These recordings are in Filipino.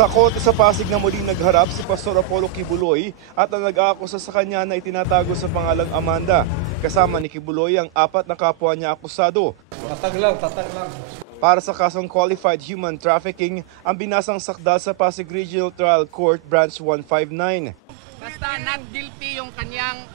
Sa korte sa Pasig na muling nagharap si Pastor Apollo Kibuloy at ang nag-aakusa sa kanya na itinatago sa pangalang Amanda. Kasama ni Kibuloy ang 4 na kapwa niya akusado. Tatag lang. Para sa kasong qualified human trafficking, ang binasang sakdal sa Pasig Regional Trial Court Branch 159. Basta not guilty yung kanyang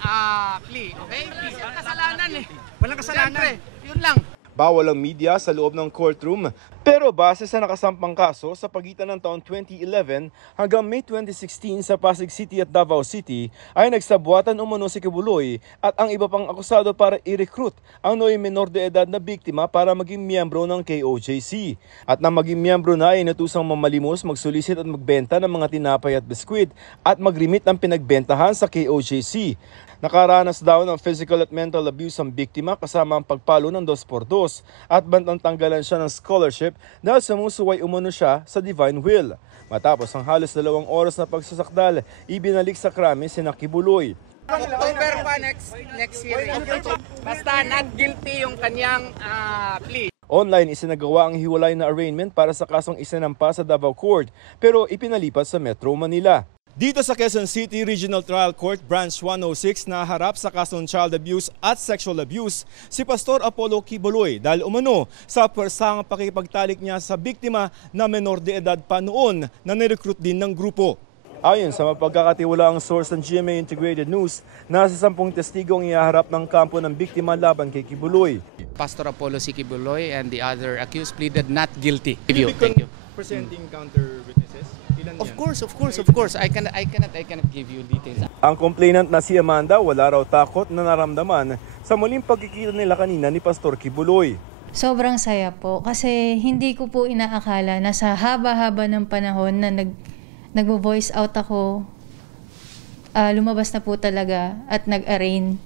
plea, okay? Walang kasalanan eh. Walang kasalanan. Siyempre, yun lang. Bawal ang media sa loob ng courtroom, pero base sa nakasampang kaso sa pagitan ng taon 2011 hanggang May 2016 sa Pasig City at Davao City ay nagsabuatan umano si Kibuloy at ang iba pang akusado para i-recruit ang noy menor de edad na biktima para maging miyembro ng KOJC. At nang maging miyembro na ay natusang mamalimos, magsulisit at magbenta ng mga tinapay at biskwit at mag-remit ng pinagbentahan sa KOJC. Nakaranas daw ng physical at mental abuse ang biktima kasama ang pagpalo ng 2x2 at bantang tanggalan siya ng scholarship dahil sumusuway umano siya sa Divine Will. Matapos ang halos 2 oras na pagsasakdal, ibinalik sa krami sina Kibuloy. October pa next year. Basta not guilty yung kanyang plea. Online isinagawa ang hiwalay na arraignment para sa kasong isinampa sa Davao Court pero ipinalipat sa Metro Manila. Dito sa Quezon City Regional Trial Court Branch 106 na harap sa kasong child abuse at sexual abuse si Pastor Apollo Kibuloy dahil umano sa pwersang pakipagtalik niya sa biktima na menor de edad pa noon na nirecruit din ng grupo. Ayon sa mapagkakatiwalaang source ng GMA Integrated News, nasa 10 testigo ang ihaharap ng kampo ng biktima laban kay Kibuloy. Pastor Apollo C. Kibuloy and the other accused pleaded not guilty. Thank you. Presenting counter witnesses? Of course. I cannot give you details. Ang complainant na si Amanda wala raw takot na naramdaman sa muling pagkikita nila kanina ni Pastor Kibuloy. Sobrang saya po kasi hindi ko po inaakala na sa haba-haba ng panahon na nagvo-voice out ako, lumabas na po talaga at nag-arraign.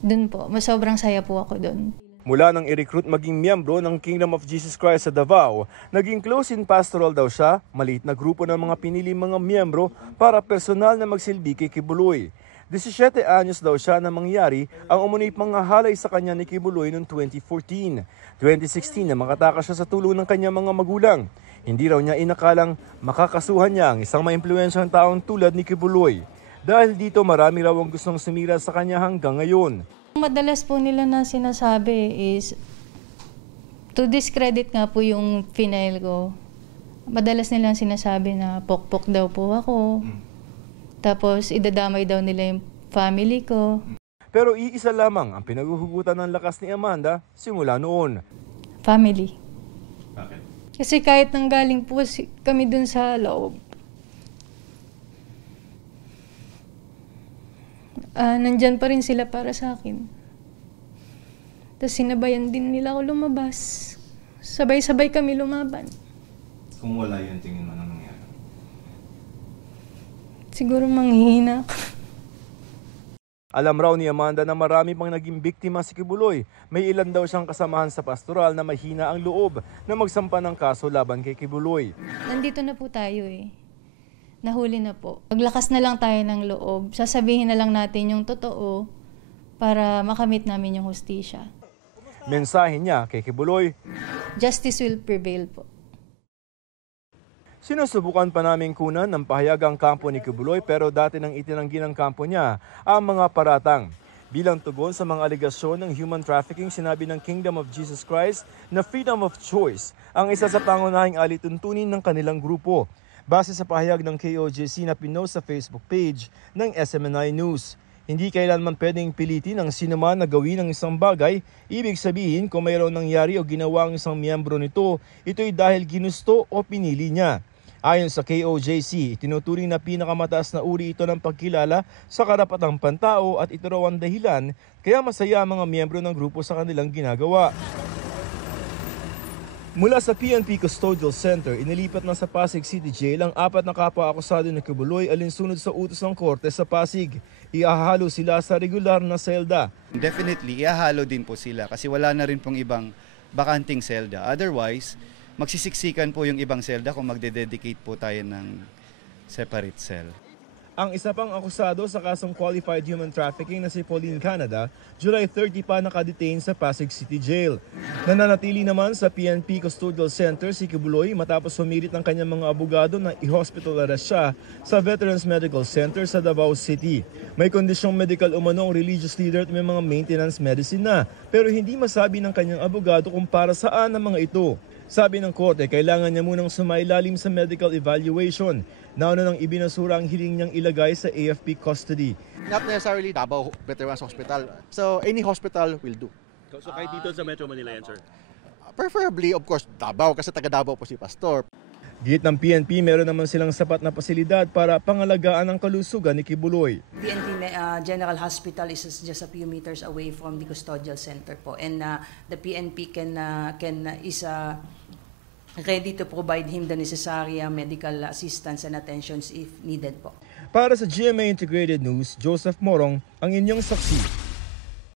Doon po, sobrang saya po ako doon. Mula nang i-recruit maging miyembro ng Kingdom of Jesus Christ sa Davao, naging close in pastoral daw siya, maliit na grupo ng mga pinili mga miyembro para personal na magsilbi kay Kibuloy. 17 anyos daw siya na mangyari ang umunoy panghahalay sa kanya ni Kibuloy noong 2014. 2016 na makatakas siya sa tulong ng kanyang mga magulang. Hindi raw niya inakalang makakasuhan niya ang isang maimpluwensyang taong tulad ni Kibuloy. Dahil dito marami raw ang gustong sumira sa kanya hanggang ngayon. Madalas po nila na sinasabi is to discredit nga po yung final ko. Madalas nilang sinasabi na pokpok daw po ako. Tapos idadamay daw nila yung family ko. Pero iisa lamang ang pinaghuhugutan ng lakas ni Amanda simula noon. Family. Bakit? Kasi kahit nanggaling po kami dun sa loob, nandyan pa rin sila para sa akin. Tapos sinabayan din nila ako lumabas. Sabay-sabay kami lumaban. Kung wala yun, tingin mo na nangyari? Siguro manghihina ako. Alam raw ni Amanda na marami pang naging biktima si Kibuloy. May ilan daw siyang kasamahan sa pastoral na mahina ang loob na magsampa ng kaso laban kay Kibuloy. Nandito na po tayo eh. Nahuli na po. Maglakas na lang tayo ng loob. Sasabihin na lang natin yung totoo para makamit namin yung hustisya. Mensahe niya kay Kibuloy, Justice will prevail po. sinusubukan pa naming kunan ng pahayag ang kampo ni Kibuloy pero dati nang itinanggi ng kampo niya ang mga paratang. Bilang tugon sa mga aligasyon ng human trafficking, sinabi ng Kingdom of Jesus Christ na freedom of choice ang isa sa pangunahing alituntunin ng kanilang grupo. Base sa pahayag ng KOJC na pinost sa Facebook page ng SMNI News. Hindi kailanman pwedeng pilitin ang sinuman na gawin ng isang bagay. Ibig sabihin kung mayroon nangyari o ginawa ang isang miyembro nito, ito'y dahil ginusto o pinili niya. Ayon sa KOJC, tinuturing na pinakamataas na uri ito ng pagkilala sa karapatang pantao at ito raw ang dahilan kaya masaya ang mga miyembro ng grupo sa kanilang ginagawa. Mula sa PNP Custodial Center, inilipat na sa Pasig City Jail ang 4 na kapwa-akusado ni Kibuloy alinsunod sa utos ng korte sa Pasig. Iahalo sila sa regular na selda. Definitely, iahalo din po sila kasi wala na rin pong ibang bakanting selda. Otherwise, magsisiksikan po yung ibang selda kung magde-dedicate po tayo ng separate cell. Ang isa pang akusado sa kasong qualified human trafficking na si Pauline Canada, July 30 pa nakadetain sa Pasig City Jail. Nananatili naman sa PNP Custodial Center si Kibuloy matapos humirit ang kanyang mga abogado na i-hospital arrest siya sa Veterans Medical Center sa Davao City. May kondisyong medical umano ang religious leader at may mga maintenance medicine na, pero hindi masabi ng kanyang abogado kung para saan ang mga ito. Sabi ng korte, kailangan niya munang sumailalim sa medical evaluation. Nauna nang ibinasura ang hiling niyang ilagay sa AFP custody. Not necessarily Davao Veterans Hospital. So any hospital will do. So kahit dito sa Metro Manila yan, sir? Preferably, of course, Davao kasi taga Davao po si Pastor. Git ng PNP, meron naman silang sapat na pasilidad para pangalagaan ang kalusugan ni Kibuloy. PNP General Hospital is just a few meters away from the custodial center po, and the PNP is ready to provide him the necessary medical assistance and attentions if needed po. Para sa GMA Integrated News, Joseph Morong, ang inyong saksi.